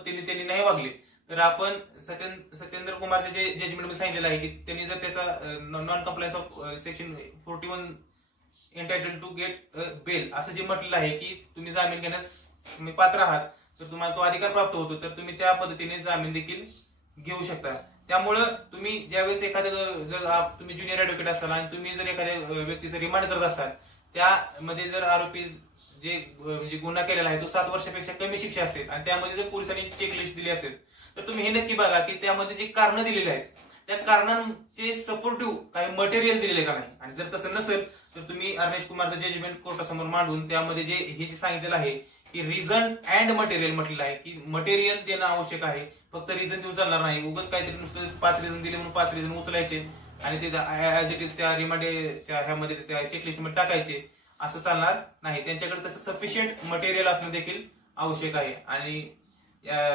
पद्धतीने त्यांनी नाही वागले तर आपण सत्येंद्र कुमारच्या जे जजमेंटमध्ये सांगितलेलं आहे की त्यांनी जर त्याचा non compliance of section 41 entitled to get bail असं जे म्हटलेलं आहे की तुम्ही जामीन घेण्यास तुम्ही पात्र आहात तर तुम्हाला तो अधिकार प्राप्त होतो तर तुम्ही त्या पद्धतीने जामीन देखील घेऊ शकता। त्यामुळे तुम्ही ज्यावेळेस एखाद्या जर तुम्ही ज्युनियर ऍडव्होकेट असाल आणि तुम्ही जर एखाद्या व्यक्तीचं रिमांड करत असाल त्यामध्ये जर आरोपी जे म्हणजे गुन्हा केलेला आहे तो 7 वर्षापेक्षा कमी शिक्षा असेल आणि त्यामध्ये जर पोलिसांनी चेकलिस्ट दिली असेल तर तुम्ही हे नक्की बघा की त्यामध्ये जे कारण दिलेले आहेत त्या कारणांचे सपोर्टिव्ह काही मटेरियल दिलेले का नाही आणि जर तसं नसेल तर तुम्ही अरनेश कुमारचं जजमेंट कोर्टासमोर मांडून त्यामध्ये जे सांगितलेलं आहे की रिझन अँड मटेरियल म्हटलेलं आहे की मटेरियल देणं आवश्यक आहे फक्त रिझन देऊन चालणार नाही उगाच काहीतरी नुसतं 5 रिझन दिले म्हणून 5 रिझन उचलायचे आणि ते ऍज इट इज त्या रिमांड ह्यामध्ये त्या चेकलिस्ट मध्ये टाकायचे असं चालणार नाही। त्यांच्याकडे तसं सफिशियंट मटेरियल असणं देखील आवश्यक आहे आणि